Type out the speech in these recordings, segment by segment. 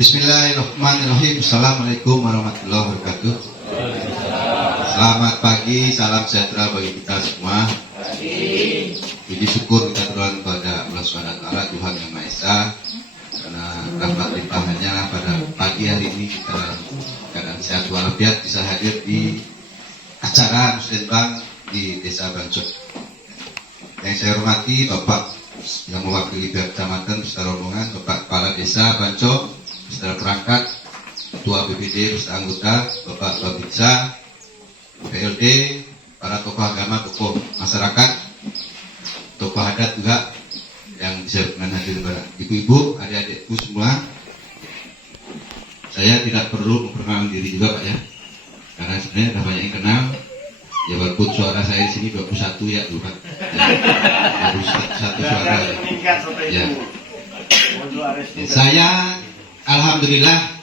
Bismillahirrahmanirrahim. Assalamualaikum warahmatullahi wabarakatuh. Selamat pagi, salam sejahtera bagi kita semua. Puji syukur kita terus kepada Allah SWT, Tuhan Yang Maha Esa, karena rahmat limpahannya pada pagi hari ini kita dalam keadaan sehat walafiat bisa hadir di acara Muslimbang di Desa Bancok. Yang saya hormati Bapak yang mewakili pihak kecamatan beserta rombongan, Bapak Kepala Desa Bancok, beserta perangkat, Ketua BPD beserta anggota, Bapak Babinsa, PLD, para tokoh agama, tokoh masyarakat, tokoh adat juga yang bisa dengan hadir, ibu-ibu, adik-adikku semua. Saya tidak perlu memperkenalkan diri juga Pak ya, karena sebenarnya sudah banyak yang kenal. Ya walaupun suara saya di sini 21 ya bukan, baru satu suara ya. Saya alhamdulillah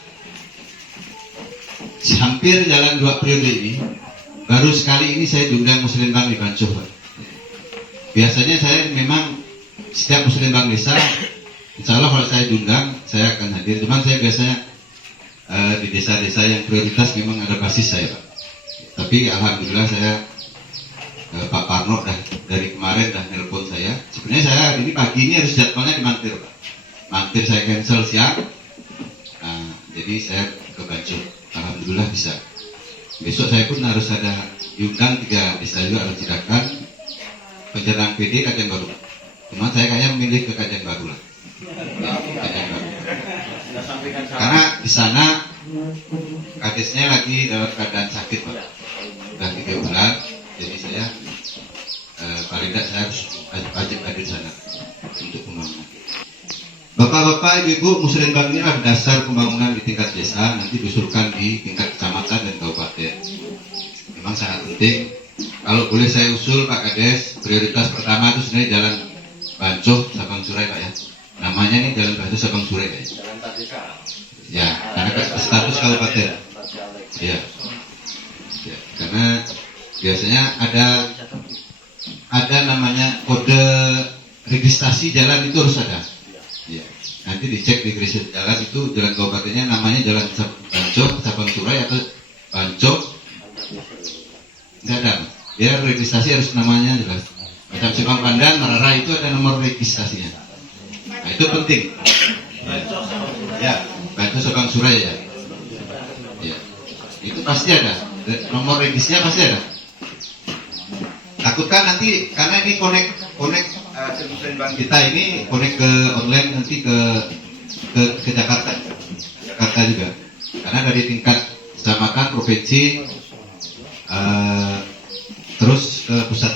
hampir jalan 2 periode ini, baru sekali ini saya diundang Muslimbang di Bancok. Biasanya saya memang setiap Muslimbang desa, insya Allah kalau saya diundang saya akan hadir. Cuman saya biasanya di desa-desa yang prioritas memang ada basis saya Pak. Tapi alhamdulillah saya Pak Parno dari kemarin nelpon saya. Sebenarnya saya ini pagi ini harus jadwalnya di Mantir Pak. Mantir saya cancel siang. Jadi saya ke Bancok. Alhamdulillah bisa. Besok saya pun harus ada diundang 3 desa juga, harus silakan Penjerang PD Kajen Baru. Cuma saya kayaknya memilih ke Kajen Baru lah. Ya, Kajen Baru. Karena di sana kadesnya lagi dalam keadaan sakit Pak. Sudah 3 bulan, jadi saya paling tidak saya harus wajib hadir di sana untuk pembangunan. Bapak-bapak, ibu-ibu, Muslimbang ini adalah dasar pembangunan di tingkat desa, nanti diusulkan di tingkat kecamatan dan kabupaten. Memang sangat penting. Kalau boleh saya usul Pak Kades, prioritas pertama itu sebenarnya Jalan Bancok Sabang Surai Pak ya. Namanya ini Jalan Bancok Sabang Surai Pak ya. Ya, karena status kabupaten. Ya. Ya, karena biasanya ada namanya kode registrasi jalan itu harus ada. Ya, nanti dicek di registrasi jalan itu jalan kabupatennya namanya Jalan Bancok Sabang Surai atau Bancok. Enggak ada. Dia registrasi harus namanya jelas. Macam Simpang Pandan, Marara itu ada nomor registrasinya. Nah, itu penting. Ya, Bancok Sabang Surai ya. Ya. Itu pasti ada. Nomor regisnya pasti ada. Takutkan nanti karena ini connect Muslimbang kita ini connect ke online nanti ke Jakarta juga. Karena dari tingkat kecamatan, provinsi, terus ke pusat.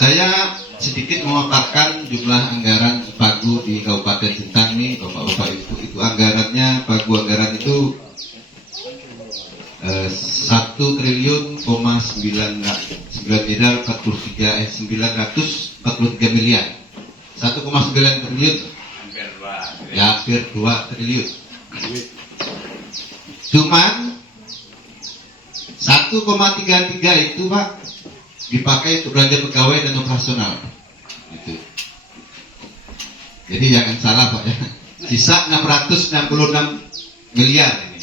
Saya sedikit memaparkan jumlah anggaran Pagu di Kabupaten Sintang nih, bapak-bapak itu anggarannya, Pagu anggaran itu 1 triliun, 943 miliar, 1,9 triliun, ya hampir 2 triliun. Cuman 1,33 itu Pak dipakai untuk belanja pegawai dan operasional. Gitu. Jadi jangan salah Pak ya. Sisa 666 miliar ini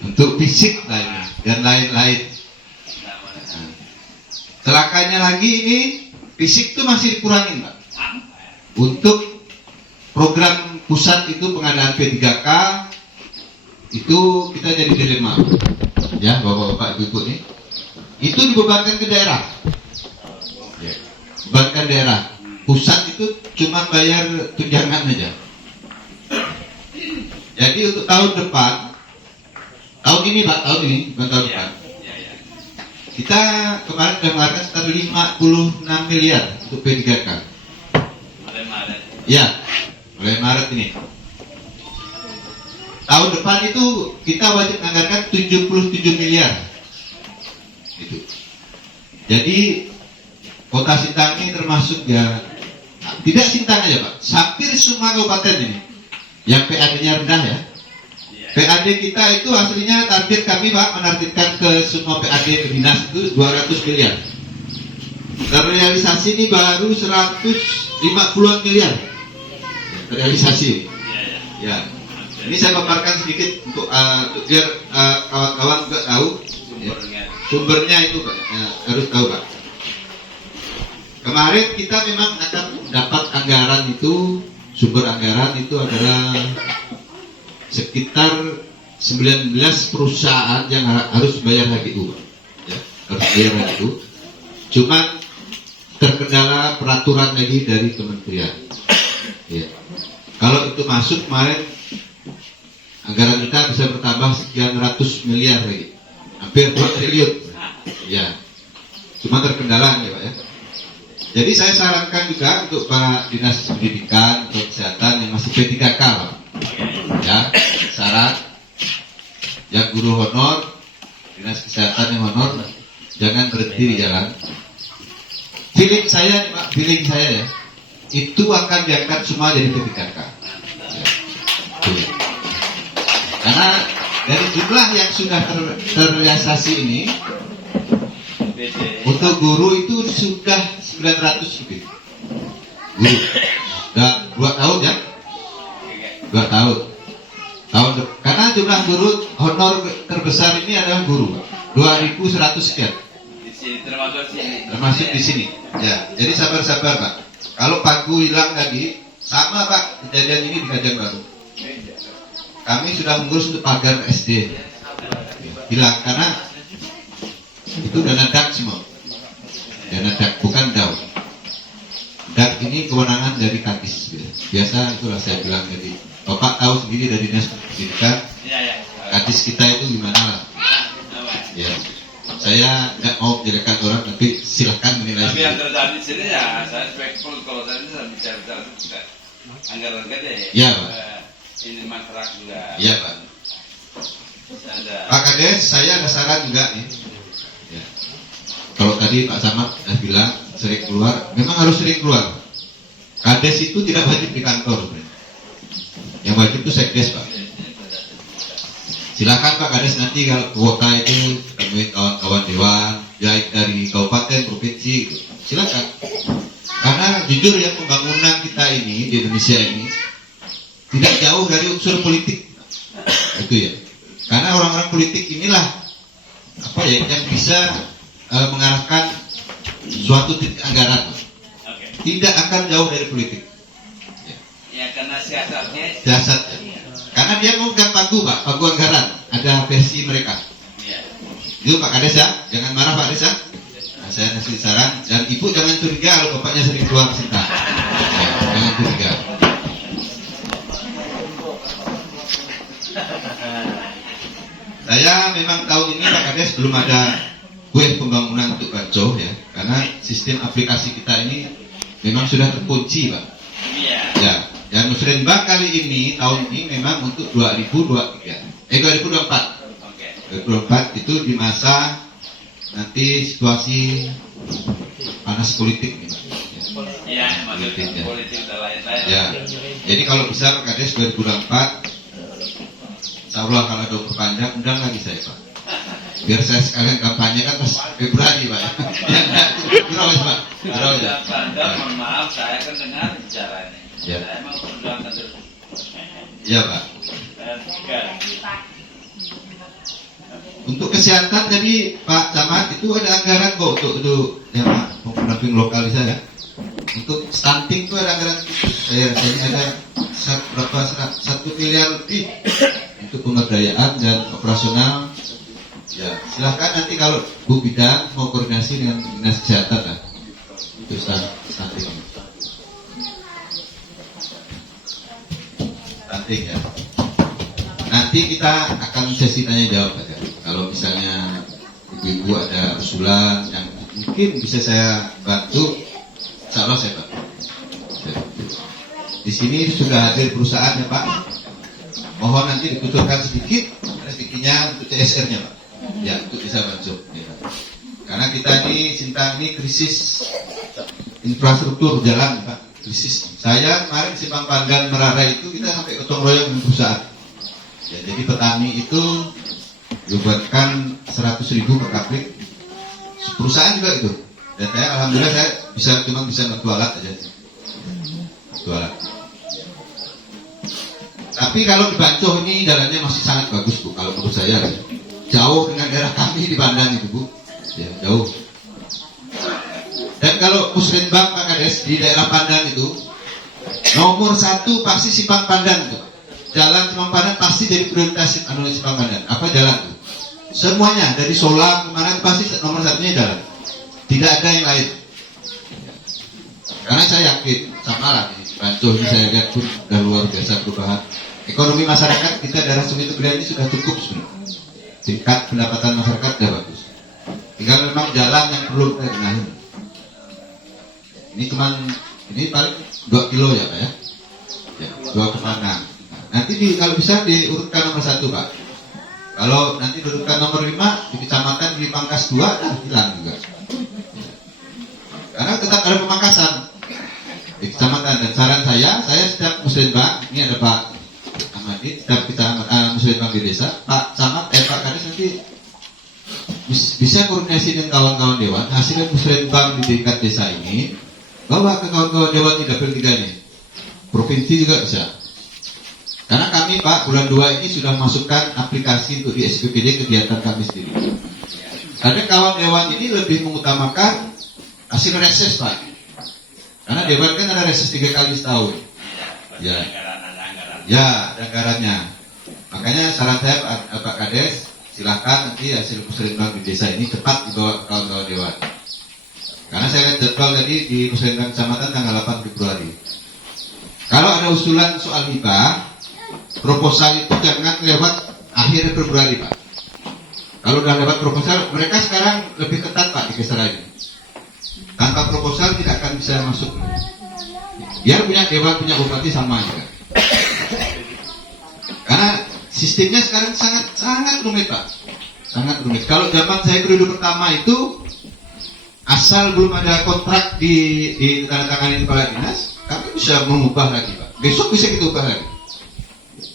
untuk fisik lah ini dan lain-lain. Nah, celakanya lagi ini fisik itu masih dikurangin Pak. Untuk program pusat itu pengadaan P3K itu kita jadi dilema ya bapak-bapak ibu-ibu nih. Itu dibebankan ke daerah. Bebankan daerah. Pusat itu cuma bayar tunjangan aja. Jadi untuk tahun depan, tahun ini Pak, tahun ini, bukan tahun depan. Kita kemarin sudah mengeluarkan sekitar 56 miliar untuk P3K. Ya, mulai Maret ini. Tahun depan itu kita wajib menganggarkan 77 miliar. Itu. Jadi Kota Sintang ini termasuk ya, tidak Sintang aja Pak, hampir semua kabupaten ini yang PAD-nya rendah ya. PAD kita itu aslinya target kami Pak menargetkan ke semua PAD ke dinas itu 200 miliar. Terrealisasi ini baru 150 miliar. realisasi. Ya, ini saya paparkan sedikit untuk biar kawan-kawan juga tahu ya, sumbernya itu Pak, harus tahu Pak. Kemarin kita memang akan dapat anggaran itu, sumber anggaran itu adalah sekitar 19 perusahaan yang harus bayar HGU, ya, harus bayar HGU. Cuma terkendala peraturan lagi dari kementerian. Ya. Kalau itu masuk kemarin anggaran kita bisa bertambah sekian ratus miliar lagi, hampir 2 triliun. Ya, cuma terkendala ya Pak ya. Jadi saya sarankan juga untuk para dinas pendidikan atau kesehatan yang masih P3K Pak. Ya, syarat yang guru honor, dinas kesehatan yang honor, jangan berhenti di jalan. Feeling saya nih Pak, feeling saya ya, itu akan diangkat semua jadi P3K. Ya. Karena dari jumlah yang sudah terrealisasi ini, untuk guru itu sudah 900 lebih. Guru. Udah 2 tahun ya? 2 tahun. Karena jumlah guru honor terbesar ini adalah guru, 2.100 sekian. Termasuk di sini. Ya, jadi sabar-sabar Pak. Kalau pagu hilang tadi, sama Pak kejadian ini di Kajian Baru. Kami sudah mengurus untuk pagar SD. Hilang karena itu dana dak semua. Dana dak bukan daun. Dak ini kewenangan dari Kadis. Biasa itulah saya bilang jadi. Bapak tahu sendiri dari dinas pendidikan, Kadis kita itu gimana lah. Ya. Saya nggak mau menjelekan orang, tapi silahkan menilai. Tapi yang terjadi di sini ya, saya spekul kalau saya bicara juga anggaran gede. Ya Pak. Ini masyarakat juga. Iya Pak. Pak Kades, saya ada saran juga nih. Ya. Kalau tadi Pak Samad sudah bilang sering keluar, memang harus sering keluar. Kades itu tidak wajib di kantor. Yang wajib itu sekdes Pak. Silakan Pak Kades nanti kalau kuota itu temuin kawan-kawan dewan, baik dari kabupaten, provinsi, silakan. Karena jujur ya pembangunan kita ini di Indonesia ini tidak jauh dari unsur politik, itu ya. Karena orang-orang politik inilah apa ya yang bisa mengarahkan suatu titik anggaran. Tidak akan jauh dari politik. Ya karena siasatnya. Siasatnya. Karena dia memegang pagu Pak, pagu anggaran, ada versi mereka. Itu Pak Kades ya, jangan marah Pak Kades ya. Nah, saya kasih saran, dan ibu jangan curiga kalau bapaknya sering keluar cinta. Ya, jangan curiga. Saya memang tahun ini Pak Kades belum ada kue pembangunan untuk Banco ya, karena sistem aplikasi kita ini memang sudah terkunci Pak. Ya, dan Musrenbang kali ini tahun ini memang untuk 2024. 2024 itu di masa nanti situasi panas politik nih. Ya, politik dan lain-lain. Ya, jadi kalau bisa Pak Kades 2024, insya Allah kalau ada perpanjang, undang lagi saya Pak. Biar saya sekalian kampanye kan pas Februari Pak. Berapa Pak? Mohon maaf, saya kan dengar bicaranya. Ya. Saya mau perjuangkan terus. Ya Pak. Untuk kesehatan tadi Pak Camat itu ada anggaran kok untuk ya Pak, pendamping lokal di sana. Untuk stunting itu ada anggaran khusus. Saya ada berapa 1 miliar lebih untuk pemberdayaan dan operasional. Ya, silahkan nanti kalau Bu Bidang mau koordinasi dengan dinas kesehatan lah. Itu stunting. Stunting ya. Nanti kita akan sesi tanya jawab aja. Kalau misalnya ibu-ibu ada usulan yang mungkin bisa saya bantu, insya Allah saya bantu. Di sini sudah hadir perusahaan ya Pak. Mohon nanti dikuturkan sedikit rezekinya untuk CSR-nya Pak. Ya, untuk bisa bantu. Ya. Karena kita ini Sintang ini krisis infrastruktur jalan Pak. Krisis. Saya kemarin Simpang Panggan Merara itu kita sampai gotong royong dengan perusahaan. Ya, jadi petani itu dibuatkan 100.000 per kaplik. Perusahaan juga itu. Dan saya alhamdulillah saya cuma bisa bantu alat aja. Bantu alat. Tapi kalau di Bancoh ini jalannya masih sangat bagus Bu, kalau menurut saya. Jauh dengan daerah kami di Pandan itu Bu, ya jauh. Dan kalau Musrembang Pak Kades di daerah Pandan itu nomor 1 pasti Simpang Pandan tuh. Jalan Simpang Pandan pasti jadi prioritas Simpang Pandan. Apa jalan tuh? Semuanya dari Solang kemana pasti nomor 1-nya jalan. Tidak ada yang lain. Karena saya yakin sama lah di Bancoh ini saya lihat pun sudah luar biasa perubahan. Ekonomi masyarakat kita daerah Sungai Teguran ini sudah cukup sebenarnya. Tingkat pendapatan masyarakat sudah bagus. Tinggal memang jalan yang perlu kita benahi. Ini paling 2 kilo ya Pak ya? Ya 2 kemana? Nanti kalau bisa diurutkan nomor 1 Pak. Kalau nanti diurutkan nomor 5 di kecamatan di Pangkas 2, hilang juga. Karena tetap ada pemangkasan di kecamatan. Dan saran saya setiap Musrembang, ini ada Pak Ahmadi, setiap kita Musrembang di desa, Pak Camat, Pak Kades nanti bisa koordinasi dengan kawan-kawan dewan, hasilnya Musrembang di tingkat desa ini, bawa ke kawan-kawan dewan di dapil 3 nih. Provinsi juga bisa. Karena kami Pak, bulan 2 ini sudah masukkan aplikasi untuk di SPPD kegiatan kami sendiri. Karena kawan dewan ini lebih mengutamakan hasil reses Pak. Karena dewan kan ada reses 3 kali setahun. Ya, anggarannya. Makanya saran saya Pak Kades, silakan nanti hasil Musrembang di desa ini cepat dibawa ke kawan-kawan dewan. Karena saya lihat jadwal tadi di Musrembang Kecamatan tanggal 8 Februari. Kalau ada usulan soal IPA, proposal itu jangan lewat akhir Februari Pak. Kalau udah lewat proposal, mereka sekarang lebih ketat Pak di kisaran ini. Tanpa proposal tidak akan bisa masuk. Biar punya dewan, punya bupati sama juga. Karena sistemnya sekarang sangat rumit Pak. Sangat rumit. Kalau zaman saya periode pertama itu, asal belum ada kontrak di tanda tangan kepala dinas, kami bisa mengubah lagi Pak. Besok bisa kita ubah lagi.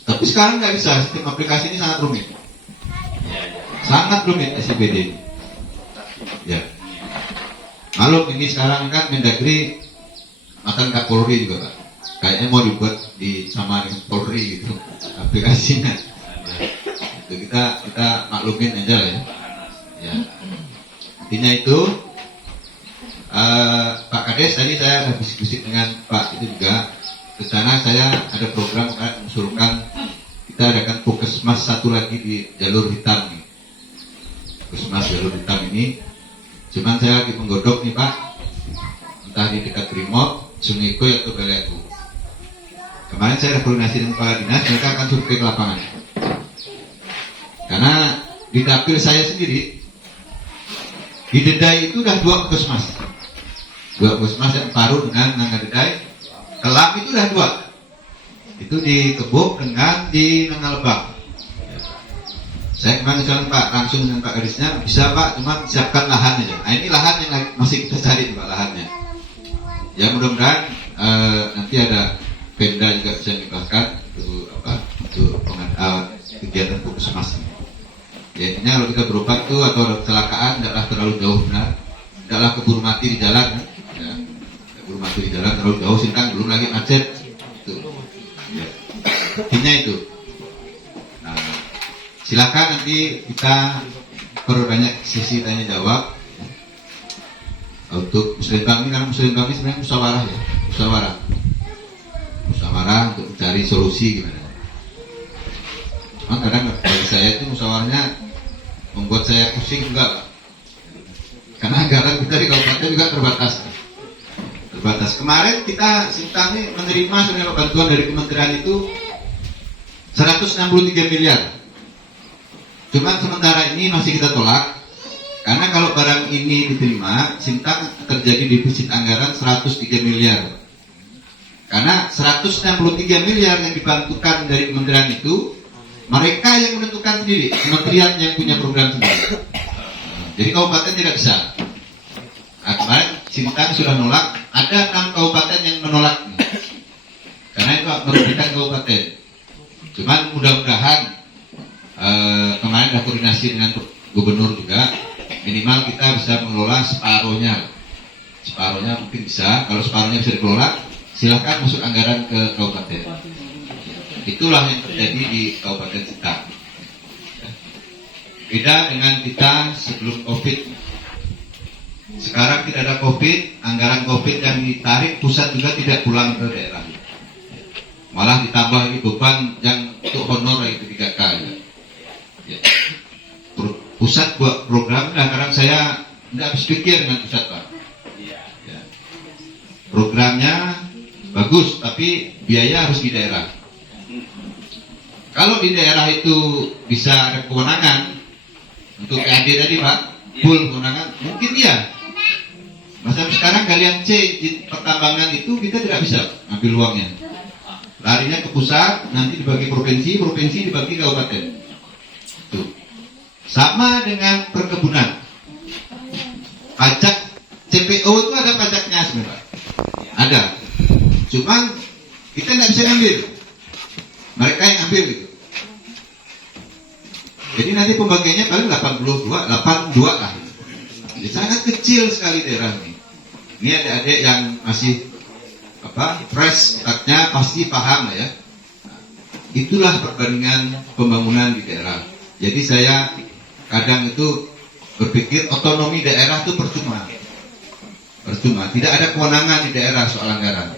Tapi sekarang nggak bisa. Sistem aplikasi ini sangat rumit. Sangat rumit SIPD ini. Ya. Maklum ini sekarang kan Mendagri makan Kapolri juga Pak. Kayaknya mau dibuat sama dengan Polri gitu aplikasinya. Itu kita maklumin aja ya. Ya. Intinya itu Pak Kades tadi saya habis bisik dengan Pak itu juga. Di sana saya ada program mengusulkan kita adakan Puskesmas 1 lagi di jalur hitam nih. Puskesmas jalur hitam ini. Cuman saya lagi menggodok nih Pak, entah di dekat Brimob, Sungai Koy atau Baleaku. Kemarin saya ada koordinasi dengan kepala dinas, mereka akan survei ke lapangan. Karena di dapil saya sendiri, di Dedai itu udah 2 puskesmas. 2 puskesmas yang Paru dengan Nangga Dedai. Kelam itu udah 2. Itu di Kebuk dengan di Nangalebang. Saya kemarin jalan Pak, langsung dengan Pak Kadisnya, bisa Pak, cuma siapkan lahan aja. Nah ini lahan yang masih kita cari Pak, lahannya. Ya mudah-mudahan nanti ada Pemda juga bisa dibahaskan untuk kegiatan puskesmas ini. Ya intinya kalau kita berobat tuh atau ada kecelakaan, tidaklah terlalu jauh benar, tidaklah keburu mati di jalan. Ya. Keburu mati di jalan terlalu jauh, Sintang belum lagi macet. Ya. Intinya itu. Nah, silakan nanti kita perbanyak sesi tanya jawab untuk Musrembang ini, karena Musrembang ini sebenarnya musyawarah untuk mencari solusi gimana. Cuma kadang bagi saya itu musyawarahnya membuat saya pusing juga Pak. Karena anggaran kita di kabupaten juga terbatas. Kemarin kita Sintang menerima sebenarnya bantuan dari kementerian itu 163 miliar. Cuman sementara ini masih kita tolak. Karena kalau barang ini diterima, Sintang terjadi defisit anggaran 103 miliar. Karena 163 miliar yang dibantukan dari kementerian itu, mereka yang menentukan sendiri, kementerian yang punya program sendiri. Jadi kabupaten tidak bisa. Nah, kemarin Sintang sudah nolak, ada 6 kabupaten yang menolak. Karena itu merugikan kabupaten. Cuman mudah-mudahan kemarin ada koordinasi dengan gubernur juga, minimal kita bisa mengelola separuhnya mungkin bisa. Kalau separuhnya bisa dikelola, silakan masuk anggaran ke kabupaten. Itulah yang terjadi di Kabupaten Citak. Beda dengan kita sebelum COVID. Sekarang tidak ada COVID, anggaran COVID yang ditarik pusat juga tidak pulang ke daerah. Malah ditambah lagi beban yang untuk honor itu 3 kali. Ya. Pusat buat program, kadang saya tidak habis pikir dengan pusat, Pak. Ya. Programnya bagus, tapi biaya harus di daerah. Kalau di daerah itu bisa ada kewenangan untuk PAD tadi, Pak, full kewenangan, mungkin iya. Masa sekarang galian C di pertambangan itu kita tidak bisa ambil uangnya. Larinya ke pusat, nanti dibagi provinsi, provinsi dibagi kabupaten. Tuh. Sama dengan perkebunan. Pajak CPO itu ada pajaknya sebenarnya. Ada. Cuman kita tidak bisa ambil. Mereka yang ambil gitu. Jadi nanti pembagiannya paling 82 lah. Jadi sangat kecil sekali daerah ini. Ini adik-adik yang masih fresh otaknya pasti paham lah ya. Itulah perbandingan pembangunan di daerah. Jadi saya kadang itu berpikir otonomi daerah itu percuma. Tidak ada kewenangan di daerah soal anggaran.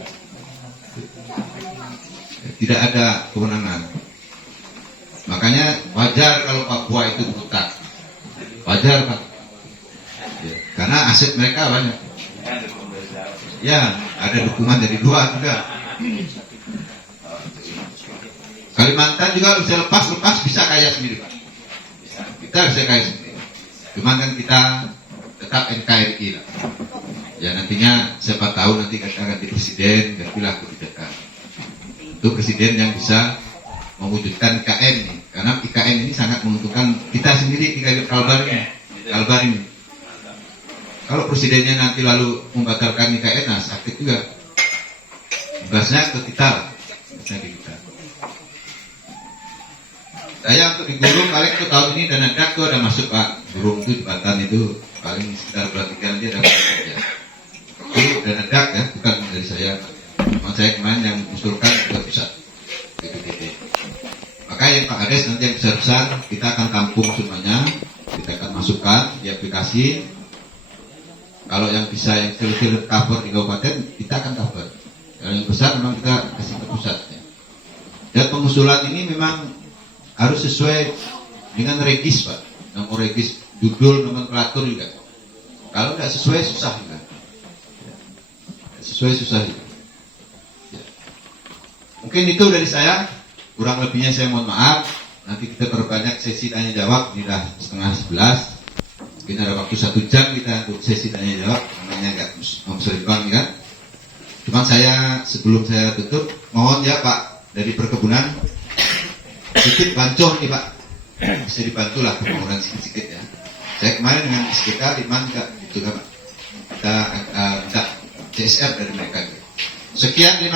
Tidak ada kewenangan. Makanya wajar kalau Papua itu diputar. Wajar, Pak. Ya, karena aset mereka banyak. Ya, ada dukungan dari luar juga. Kalimantan juga bisa lepas bisa kaya sendiri, Pak. Kita bisa kaya sendiri. Cuma kan kita tetap NKRI lah. Ya nantinya siapa tahu nanti kita ganti presiden, gantilah kebijakan. Itu presiden yang bisa mewujudkan IKN nih. Karena IKN ini sangat menguntungkan kita sendiri di Kalbar ini. Kalau presidennya nanti lalu membatalkan IKN, nah sakit juga. Imbasnya ke kita. Saya untuk di Gurung paling ke tahun ini dana dak ada masuk, Pak. Gurung itu di Batan itu paling sekitar berartikan dia dapat ya. Itu dana dak ya, bukan dari saya. Memang saya kemarin yang mengusulkan ke pusat. Gitu. Maka yang Pak Ades nanti yang besar-besar kita akan tampung semuanya, kita akan masukkan di aplikasi. Kalau yang bisa yang kecil cover di kabupaten kita akan cover. Kalau yang besar memang kita kasih ke pusat. Ya. Dan pengusulan ini memang harus sesuai dengan regis, Pak. Nomor regis, judul, nomenklatur juga. Kalau tidak sesuai susah juga. Ya. Sesuai susah juga. Ya. Mungkin itu dari saya. Kurang lebihnya saya mohon maaf. Nanti kita perbanyak sesi tanya jawab. Ini dah 10:30. Mungkin ada waktu 1 jam kita untuk sesi tanya jawab. Namanya agak memseribang kan. Cuma saya sebelum saya tutup, mohon ya Pak dari perkebunan sedikit bantuan nih Pak. Bisa dibantulah pembangunan sedikit ya. Saya kemarin dengan SDK Liman gitu kan Pak. Kita minta CSR dari mereka. Sekian, terima kasih.